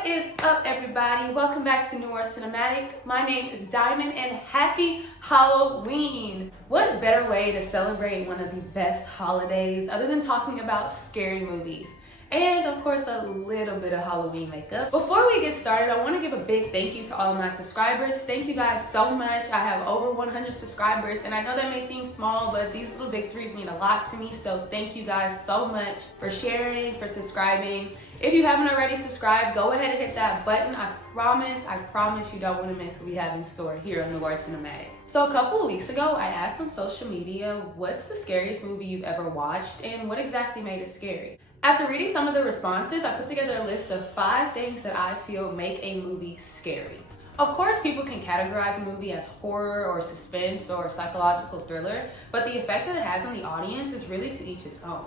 What is up, everybody? Welcome back to Noir Cinematic. My name is Dimond and happy Halloween! What better way to celebrate one of the best holidays other than talking about scary movies? And of course, a little bit of Halloween makeup. Before we get started, I want to give a big thank you to all of my subscribers. Thank you guys so much. I have over 100 subscribers, and I know that may seem small, but these little victories mean a lot to me. So thank you guys so much for sharing, for subscribing. If you haven't already subscribed, go ahead and hit that button. I promise you don't want to miss what we have in store here on Noir Cinematic. So a couple of weeks ago, I asked on social media, what's the scariest movie you've ever watched and what exactly made it scary? After reading some of the responses, I put together a list of 5 things that I feel make a movie scary. Of course, people can categorize a movie as horror or suspense or psychological thriller, but the effect that it has on the audience is really to each its own.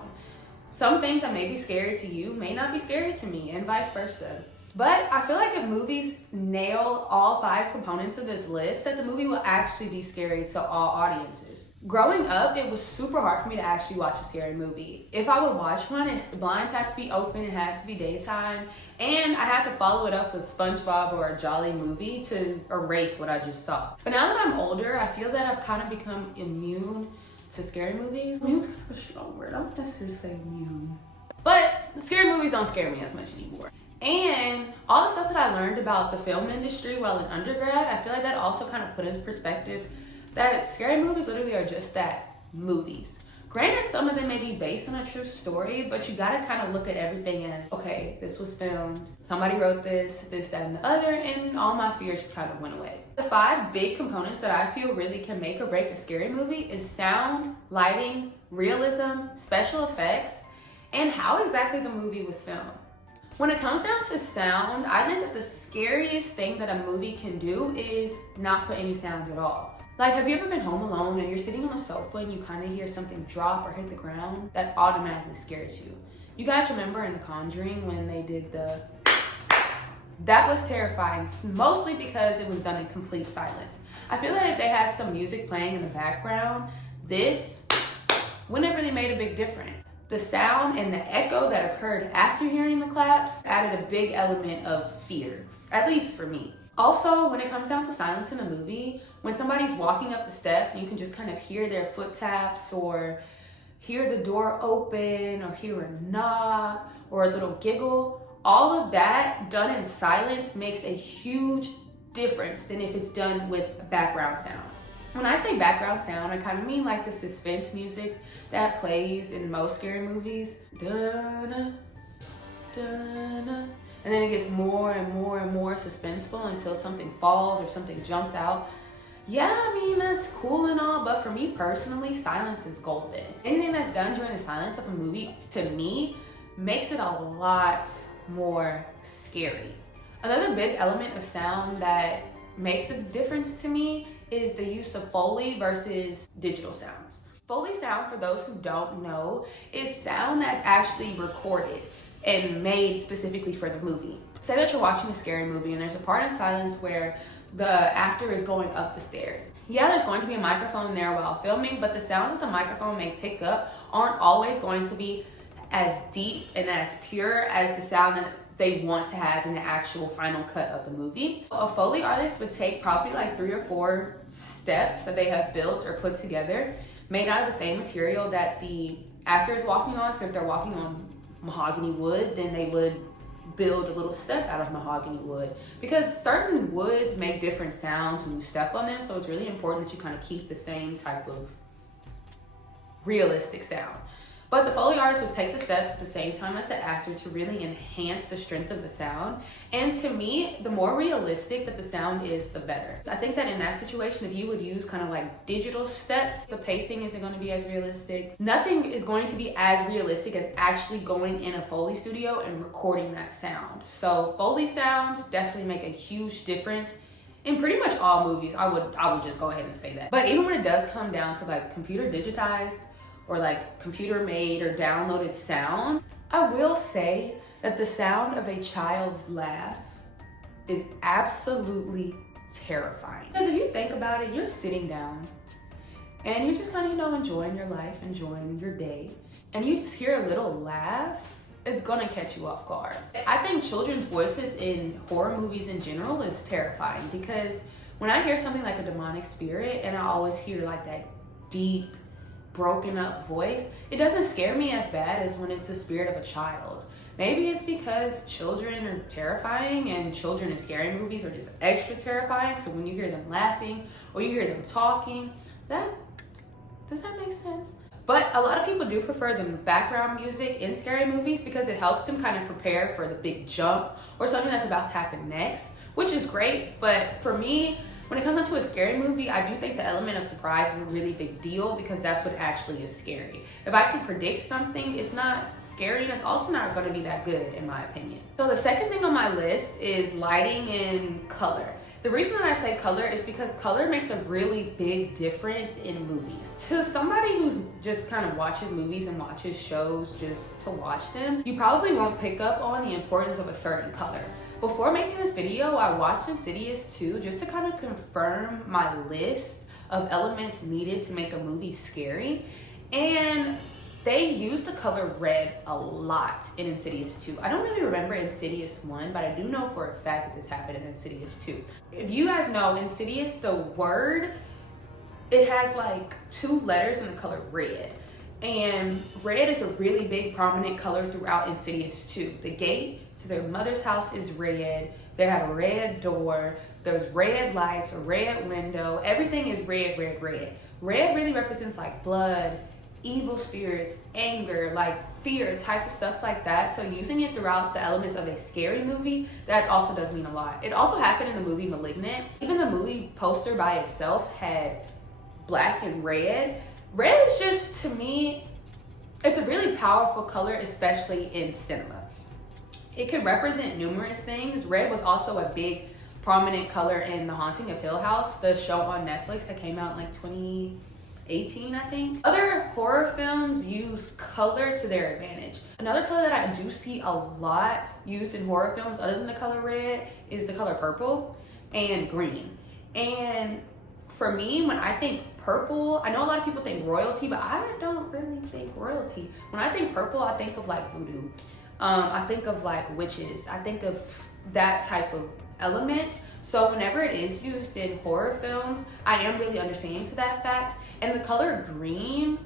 Some things that may be scary to you may not be scary to me, and vice versa. But I feel like if movies nail all 5 components of this list, that the movie will actually be scary to all audiences. Growing up, it was super hard for me to actually watch a scary movie. If I would watch one, the blinds had to be open, it had to be daytime, and I had to follow it up with SpongeBob or a Jolly movie to erase what I just saw. But now that I'm older, I feel that I've kind of become immune to scary movies. Immune's kind of a strong word. I don't necessarily say immune. But scary movies don't scare me as much anymore. And all the stuff that I learned about the film industry while in undergrad, I feel like that also kind of put into perspective that scary movies literally are just that, movies. Granted, some of them may be based on a true story, but you gotta kind of look at everything as, okay, this was filmed, somebody wrote this, that, and the other, and all my fears just kind of went away. The 5 big components that I feel really can make or break a scary movie is sound, lighting, realism, special effects, and how exactly the movie was filmed. When it comes down to sound, I think that the scariest thing that a movie can do is not put any sounds at all. Like, have you ever been home alone and you're sitting on the sofa and you kind of hear something drop or hit the ground? That automatically scares you. You guys remember in The Conjuring when they did that was terrifying, mostly because it was done in complete silence. I feel like if they had some music playing in the background, this wouldn't have really made a big difference. The sound and the echo that occurred after hearing the claps added a big element of fear, at least for me. Also, when it comes down to silence in a movie, when somebody's walking up the steps and you can just kind of hear their foot taps or hear the door open or hear a knock or a little giggle, all of that done in silence makes a huge difference than if it's done with background sound. When I say background sound, I kind of mean like the suspense music that plays in most scary movies. Da-na, da-na. And then it gets more and more and more suspenseful until something falls or something jumps out. Yeah, I mean, that's cool and all, but for me personally, silence is golden. Anything that's done during the silence of a movie, to me, makes it a lot more scary. Another big element of sound that makes a difference to me is the use of Foley versus digital sounds. Foley sound, for those who don't know, is sound that's actually recorded and made specifically for the movie. Say that you're watching a scary movie and there's a part in silence where the actor is going up the stairs. Yeah, there's going to be a microphone there while filming, but the sounds that the microphone may pick up aren't always going to be as deep and as pure as the sound that they want to have in the actual final cut of the movie. A Foley artist would take probably like 3 or 4 steps that they have built or put together, made out of the same material that the actor is walking on. So if they're walking on mahogany wood, then they would build a little step out of mahogany wood, because certain woods make different sounds when you step on them. So it's really important that you kind of keep the same type of realistic sound. But the Foley artist would take the steps at the same time as the actor to really enhance the strength of the sound. And to me, the more realistic that the sound is, the better. I think that in that situation, if you would use kind of like digital steps, the pacing isn't going to be as realistic. Nothing is going to be as realistic as actually going in a Foley studio and recording that sound. So Foley sounds definitely make a huge difference in pretty much all movies. I would just go ahead and say that. But even when it does come down to like computer digitized or like computer made or downloaded sound, I will say that the sound of a child's laugh is absolutely terrifying. Because if you think about it, you're sitting down and you're just kind of, enjoying your life, enjoying your day, and you just hear a little laugh, it's gonna catch you off guard. I think children's voices in horror movies in general is terrifying, because when I hear something like a demonic spirit and I always hear like that deep, broken up voice, it doesn't scare me as bad as when it's the spirit of a child. Maybe it's because children are terrifying and children in scary movies are just extra terrifying. So when you hear them laughing or you hear them talking, does that make sense? But a lot of people do prefer the background music in scary movies because it helps them kind of prepare for the big jump or something that's about to happen next, which is great. But for me, when it comes to a scary movie, I do think the element of surprise is a really big deal, because that's what actually is scary. If I can predict something, it's not scary, and it's also not going to be that good, in my opinion. So the second thing on my list is lighting and color. The reason that I say color is because color makes a really big difference in movies. To somebody who's just kind of watches movies and watches shows just to watch them, you probably won't pick up on the importance of a certain color. Before making this video, I watched Insidious 2 just to kind of confirm my list of elements needed to make a movie scary. And they used the color red a lot in Insidious 2. I don't really remember Insidious 1, but I do know for a fact that this happened in Insidious 2. If you guys know, Insidious, the word, it has like 2 letters in the color red. And red is a really big prominent color throughout Insidious 2. The gate to their mother's house is red. They have a red door. There's red lights, a red window. Everything is red, red, red. Red really represents like blood, evil spirits, anger, like fear, types of stuff like that. So using it throughout the elements of a scary movie, that also does mean a lot. It also happened in the movie Malignant. Even the movie poster by itself had black and red. Red is just, to me, it's a really powerful color, especially in cinema. It can represent numerous things. Red was also a big prominent color in The Haunting of Hill House, the show on Netflix that came out in like 2018, I think. Other horror films use color to their advantage. Another color that I do see a lot used in horror films other than the color red is the color purple and green. And for me, when I think purple, I know a lot of people think royalty, but I don't really think royalty. When I think purple, I think of like voodoo. I think of like witches. I think of that type of element. So whenever it is used in horror films, I am really understanding to that fact. And the color green,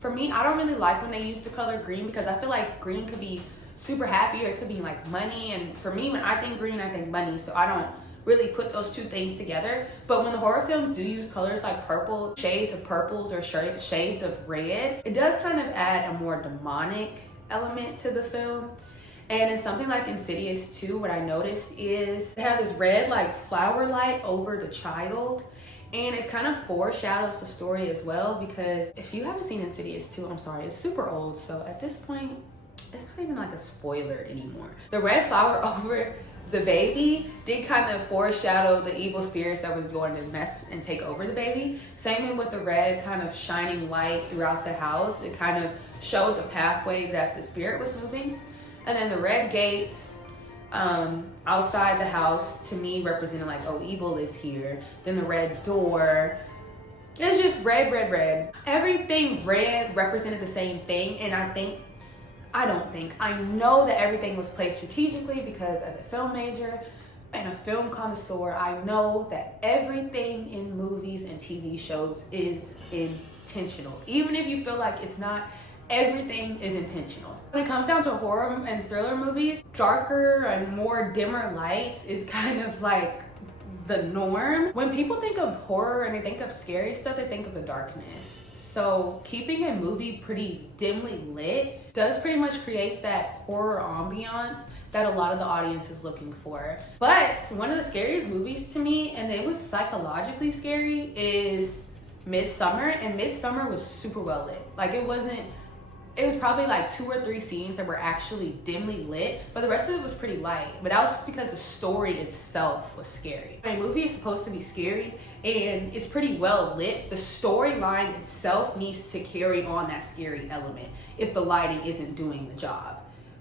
for me, I don't really like when they use the color green, because I feel like green could be super happy or it could be like money. And for me, when I think green, I think money. So I don't really put those two things together. But when the horror films do use colors like purple, shades of purples or shades of red, it does kind of add a more demonic element to the film. And in something like Insidious 2, what I noticed is they have this red like flower light over the child, and it kind of foreshadows the story as well, because if you haven't seen Insidious 2, I'm sorry, it's super old, so at this point it's not even like a spoiler anymore. The red flower over the baby did kind of foreshadow the evil spirits that was going to mess and take over the baby. Same with the red kind of shining light throughout the house. It kind of showed the pathway that the spirit was moving. And then the red gates outside the house, to me, represented like, oh, evil lives here. Then the red door, it's just red, red, red. Everything red represented the same thing. And I know that everything was placed strategically, because as a film major and a film connoisseur, I know that everything in movies and TV shows is intentional. Even if you feel like it's not, everything is intentional. When it comes down to horror and thriller movies, darker and more dimmer lights is kind of like the norm. When people think of horror and they think of scary stuff, they think of the darkness. So keeping a movie pretty dimly lit does pretty much create that horror ambiance that a lot of the audience is looking for. But one of the scariest movies to me, and it was psychologically scary, is Midsommar. And Midsommar was super well lit. Like it was probably like 2 or 3 scenes that were actually dimly lit, but the rest of it was pretty light. But that was just because the story itself was scary. A movie is supposed to be scary and it's pretty well lit. The storyline itself needs to carry on that scary element if the lighting isn't doing the job.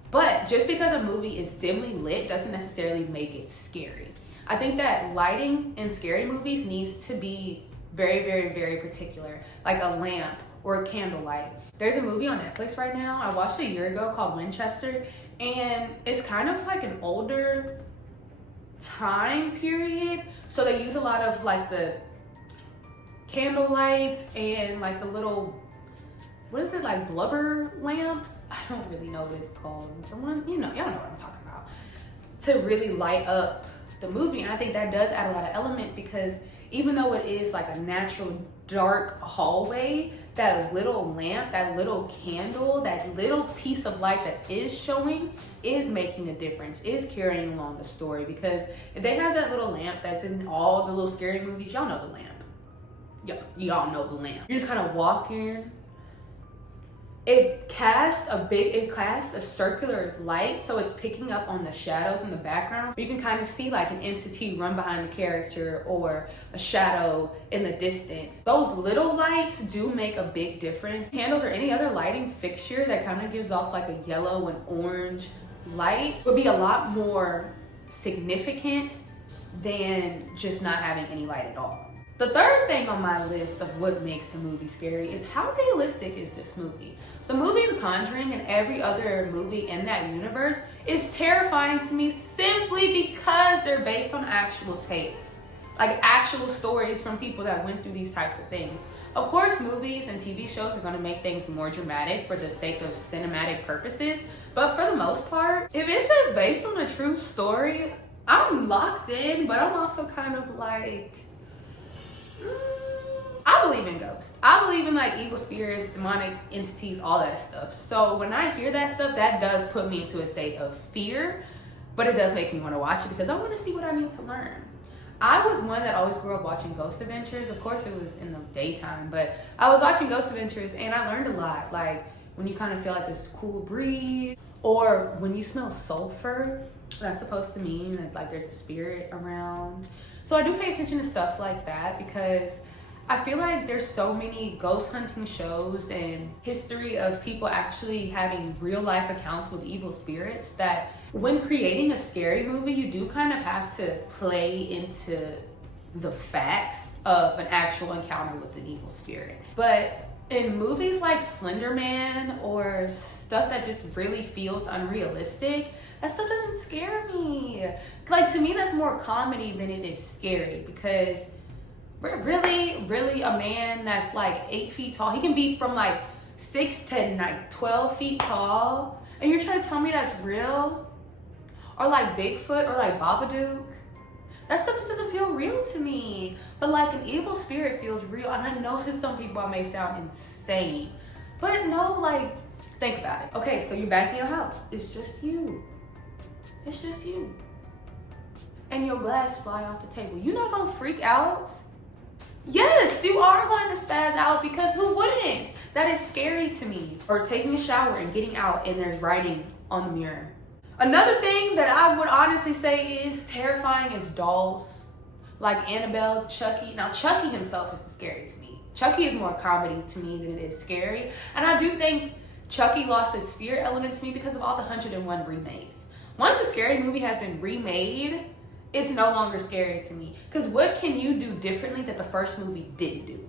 But just because a movie is dimly lit doesn't necessarily make it scary. I think that lighting in scary movies needs to be very, very, very particular, like a lamp or candlelight. There's a movie on Netflix right now, I watched it a year ago, called Winchester, and it's kind of like an older time period. So they use a lot of like the candle lights and like the little, what is it, like blubber lamps? I don't really know what it's called. The one, you know, y'all know what I'm talking about. To really light up the movie. And I think that does add a lot of element, because even though it is like a natural dark hallway, that little lamp, that little candle, that little piece of light that is showing is making a difference, is carrying along the story. Because if they have that little lamp that's in all the little scary movies, y'all know the lamp. Y'all know the lamp. You're just kind of walking. It casts a circular light, so it's picking up on the shadows in the background. You can kind of see like an entity run behind the character or a shadow in the distance. Those little lights do make a big difference. Candles or any other lighting fixture that kind of gives off like a yellow and orange light would be a lot more significant than just not having any light at all. The third thing on my list of what makes a movie scary is how realistic is this movie? The movie The Conjuring and every other movie in that universe is terrifying to me simply because they're based on actual tapes. Like actual stories from people that went through these types of things. Of course, movies and TV shows are going to make things more dramatic for the sake of cinematic purposes, but for the most part, if it says based on a true story, I'm locked in, but I'm also kind of like, I believe in ghosts. I believe in like evil spirits, demonic entities, all that stuff. So when I hear that stuff, that does put me into a state of fear, but it does make me want to watch it because I want to see what I need to learn. I was one that always grew up watching Ghost Adventures. Of course, it was in the daytime, but I was watching Ghost Adventures and I learned a lot. Like when you kind of feel like this cool breeze, or when you smell sulfur, that's supposed to mean that like there's a spirit around. So I do pay attention to stuff like that because I feel like there's so many ghost hunting shows and history of people actually having real life accounts with evil spirits that when creating a scary movie, you do kind of have to play into the facts of an actual encounter with an evil spirit. But in movies like Slender Man or stuff that just really feels unrealistic, that stuff doesn't scare me. Like to me, that's more comedy than it is scary because really a man that's like 8 feet tall, he can be from like 6 to like 12 feet tall, and you're trying to tell me that's real? Or like Bigfoot or like Babadook? That stuff just doesn't feel real to me. But like an evil spirit feels real. And I know to some people I may sound insane, but no, like think about it. Okay, so you're back in your house. It's just you. It's just you. And your glass fly off the table. You're not gonna freak out? Yes, you are going to spaz out because who wouldn't? That is scary to me. Or taking a shower and getting out and there's writing on the mirror. Another thing that I would honestly say is terrifying is dolls. Like Annabelle, Chucky. Now Chucky himself isn't scary to me. Chucky is more comedy to me than it is scary. And I do think Chucky lost its fear element to me because of all the 101 remakes. Once a scary movie has been remade, it's no longer scary to me. Because what can you do differently that the first movie didn't do?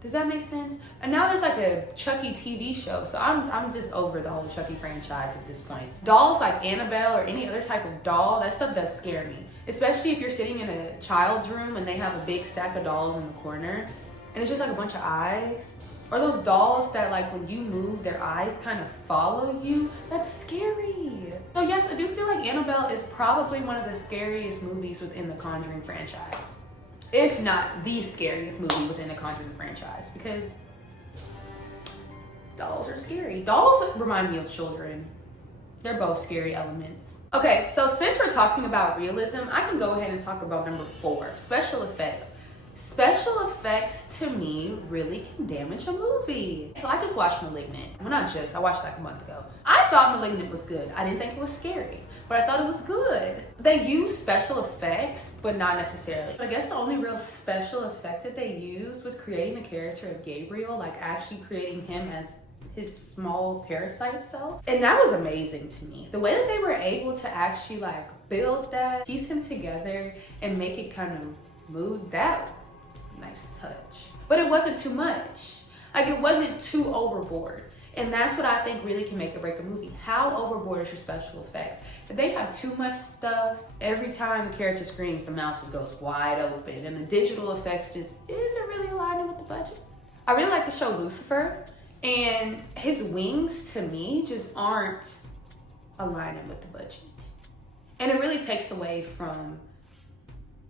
Does that make sense? And now there's like a Chucky TV show, so I'm just over the whole Chucky franchise at this point. Dolls like Annabelle or any other type of doll, that stuff does scare me. Especially if you're sitting in a child's room and they have a big stack of dolls in the corner, and it's just like a bunch of eyes. Or those dolls that like when you move, their eyes kind of follow you. That's scary. So yes, I do feel like Annabelle is probably one of the scariest movies within the Conjuring franchise. If not the scariest movie within the Conjuring franchise, because dolls are scary. Dolls remind me of children. They're both scary elements. Okay, so since we're talking about realism, I can go ahead and talk about number 4, special effects. Special effects to me really can damage a movie. So I just watched Malignant. Well, not just, I watched like a month ago. I thought Malignant was good. I didn't think it was scary, but I thought it was good. They used special effects, but not necessarily. I guess the only real special effect that they used was creating the character of Gabriel, like actually creating him as his small parasite self. And that was amazing to me. The way that they were able to actually like build that, piece him together and make it kind of move, that nice touch. But it wasn't too much. Like, it wasn't too overboard. And that's what I think really can make or break a movie. How overboard is your special effects? If they have too much stuff, every time the character screams, the mouth just goes wide open, and the digital effects just isn't really aligning with the budget. I really like the show Lucifer, and his wings, to me, just aren't aligning with the budget. And it really takes away from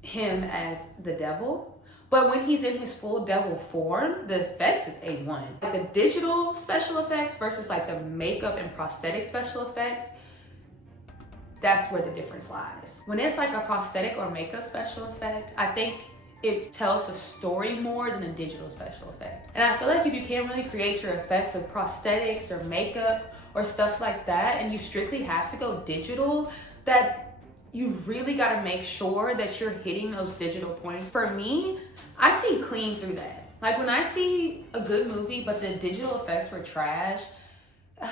him as the devil. But when he's in his full devil form, the effects is A1. Like the digital special effects versus like the makeup and prosthetic special effects, that's where the difference lies. When it's like a prosthetic or makeup special effect, I think it tells a story more than a digital special effect. And I feel like if you can't really create your effect with prosthetics or makeup or stuff like that, and you strictly have to go digital, that you really got to make sure that you're hitting those digital points. For me, I see clean through that. Like when I see a good movie, but the digital effects were trash,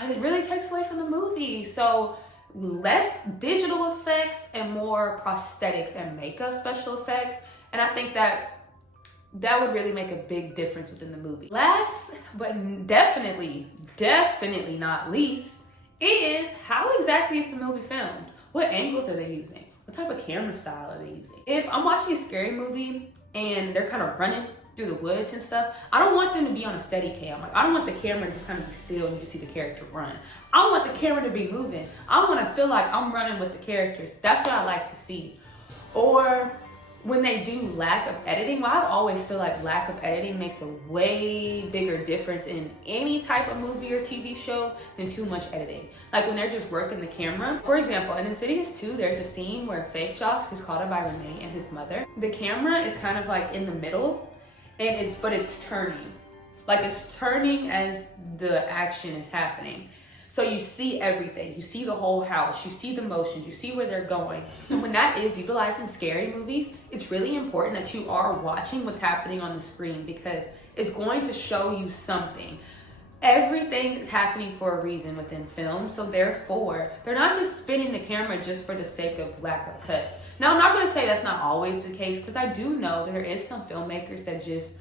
it really takes away from the movie. So less digital effects and more prosthetics and makeup special effects. And I think that would really make a big difference within the movie. Last, but definitely not least, is how exactly is the movie filmed? What angles are they using? What type of camera style are they using? If I'm watching a scary movie and they're kind of running through the woods and stuff, I don't want them to be on a steady cam. Like, I don't want the camera to just kind of be still and you just see the character run. I want the camera to be moving. I want to feel like I'm running with the characters. That's what I like to see. Or when they do lack of editing, well, I always feel like lack of editing makes a way bigger difference in any type of movie or TV show than too much editing. Like when they're just working the camera. For example, in Insidious 2, there's a scene where Fake Josh is caught up by Renee and his mother. The camera is kind of like in the middle, and it's turning. Like it's turning as the action is happening. So you see everything. You see the whole house. You see the motions. You see where they're going. And when that is utilized in scary movies, it's really important that you are watching what's happening on the screen because it's going to show you something. Everything is happening for a reason within film. So therefore, they're not just spinning the camera just for the sake of lack of cuts. Now, I'm not going to say that's not always the case because I do know there is some filmmakers that just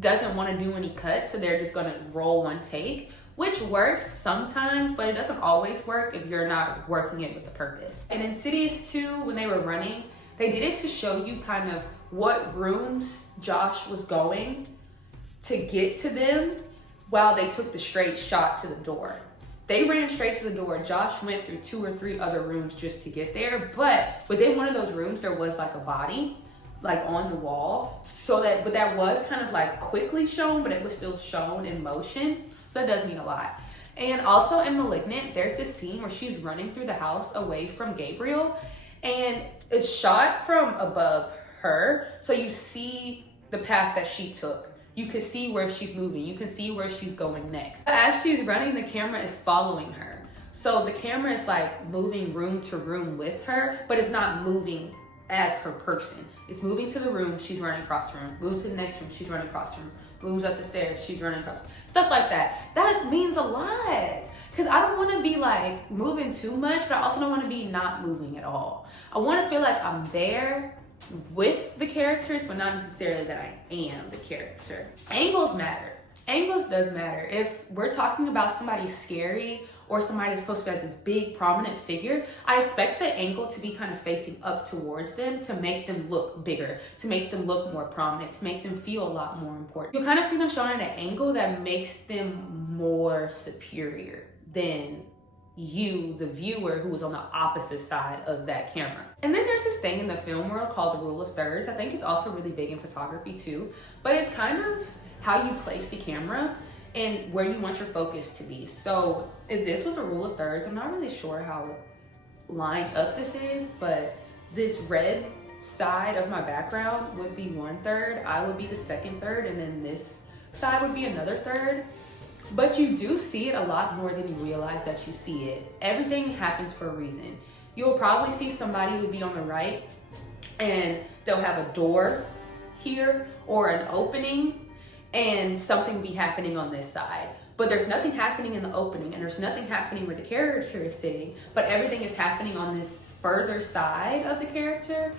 doesn't want to do any cuts. So they're just going to roll one take, which works sometimes, but it doesn't always work if you're not working it with a purpose. In Insidious 2, when they were running, they did it to show you kind of what rooms Josh was going to get to them while they took the straight shot to the door. They ran straight to the door. Josh went through 2 or 3 other rooms just to get there, but within one of those rooms, there was like a body like on the wall. But that was kind of like quickly shown, but it was still shown in motion. So that does mean a lot. And also in Malignant, there's this scene where she's running through the house away from Gabriel, and it's shot from above her. So you see the path that she took. You can see where she's moving. You can see where she's going next. As she's running, the camera is following her. So the camera is like moving room to room with her, but it's not moving as her person. It's moving to the room, she's running across the room. Moves to the next room, she's running across the room. Moves up the stairs, she's running across. Stuff like that. That means a lot. Because I don't want to be like moving too much, but I also don't want to be not moving at all. I want to feel like I'm there with the characters, but not necessarily that I am the character. Angles matter. Angles does matter. If we're talking about somebody scary or somebody that's supposed to be like this big prominent figure, I expect the angle to be kind of facing up towards them to make them look bigger, to make them look more prominent, to make them feel a lot more important. You kind of see them shown at an angle that makes them more superior than you, the viewer, who is on the opposite side of that camera. And then there's this thing in the film world called the rule of thirds. I think it's also really big in photography too, but it's kind of how you place the camera and where you want your focus to be. So if this was a rule of thirds, I'm not really sure how lined up this is, but this red side of my background would be 1/3, I would be the second third, and then this side would be another third. But you do see it a lot more than you realize that you see it. Everything happens for a reason. You'll probably see somebody who would be on the right and they'll have a door here or an opening and something be happening on this side. But there's nothing happening in the opening and there's nothing happening where the character is sitting, but everything is happening on this further side of the character.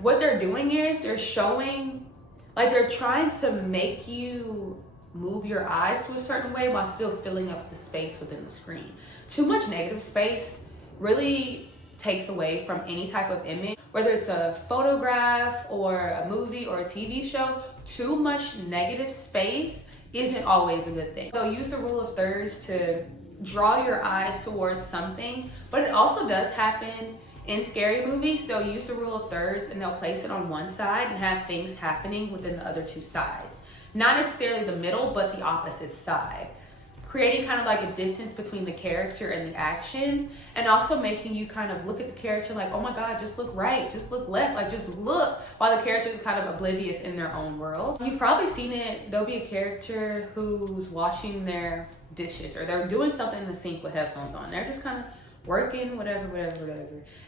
What they're doing is they're showing, like they're trying to make you move your eyes to a certain way while still filling up the space within the screen. Too much negative space really takes away from any type of image, whether it's a photograph or a movie or a TV show. Too much negative space isn't always a good thing. So use the rule of thirds to draw your eyes towards something, but it also does happen in scary movies. They'll use the rule of thirds and they'll place it on one side and have things happening within the other two sides. Not necessarily the middle, but the opposite side. Creating kind of like a distance between the character and the action, and also making you kind of look at the character like, oh my God, just look right, just look left, like just look, while the character is kind of oblivious in their own world. You've probably seen it. There'll be a character who's washing their dishes or they're doing something in the sink with headphones on. They're just kind of working, whatever.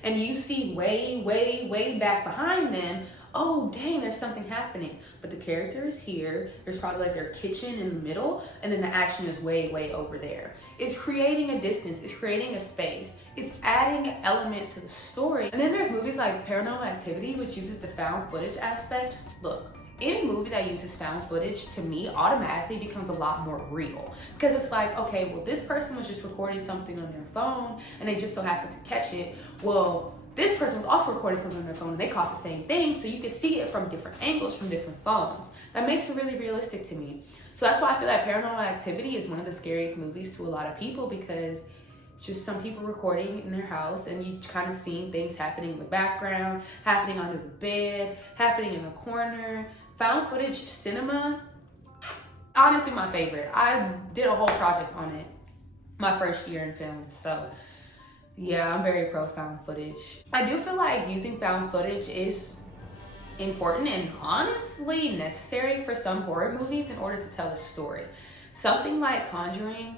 And you see way back behind them, oh dang, there's something happening. But the character is here. There's probably like their kitchen in the middle, and then the action is way over there. It's creating a distance, it's creating a space, it's adding an element to the story. And then there's movies like Paranormal Activity, which uses the found footage aspect. Look, any movie that uses found footage to me automatically becomes a lot more real, because it's like, okay, well, this person was just recording something on their phone and they just so happened to catch it. Well, this person was also recording something on their phone and they caught the same thing, so you can see it from different angles, from different phones. That makes it really realistic to me. So that's why I feel like Paranormal Activity is one of the scariest movies to a lot of people, because it's just some people recording in their house and you kind of seeing things happening in the background, happening under the bed, happening in the corner. Found footage cinema, honestly my favorite. I did a whole project on it my first year in film, so yeah, I'm very pro found footage. I do feel like using found footage is important and honestly necessary for some horror movies in order to tell a story. Something like Conjuring,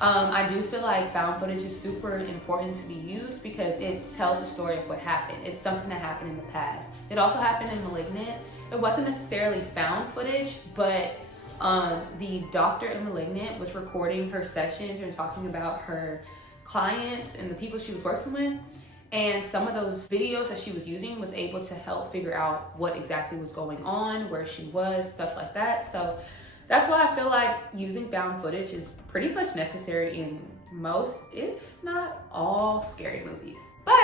I do feel like found footage is super important to be used because it tells the story of what happened. It's something that happened in the past. It also happened in Malignant. It wasn't necessarily found footage, but the doctor in Malignant was recording her sessions and talking about her clients and the people she was working with. And some of those videos that she was using was able to help figure out what exactly was going on, where she was, stuff like that. So that's why I feel like using found footage is pretty much necessary in most, if not all, scary movies. But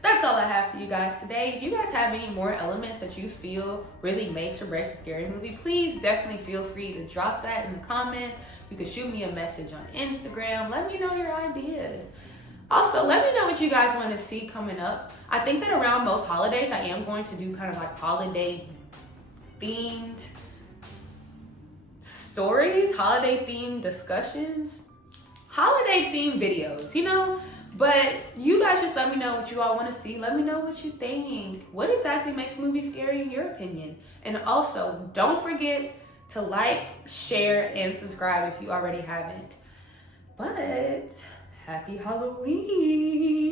that's all I have for you guys today. If you guys have any more elements that you feel really makes or breaks a scary movie, please definitely feel free to drop that in the comments. You can shoot me a message on Instagram. Let me know your ideas. Also, let me know what you guys want to see coming up. I think that around most holidays, I am going to do kind of like holiday themed stories, holiday themed discussions, holiday themed videos, you know? But you guys just let me know what you all want to see. Let me know what you think. What exactly makes a movie scary in your opinion? And also, don't forget to like, share, and subscribe if you already haven't. But happy Halloween!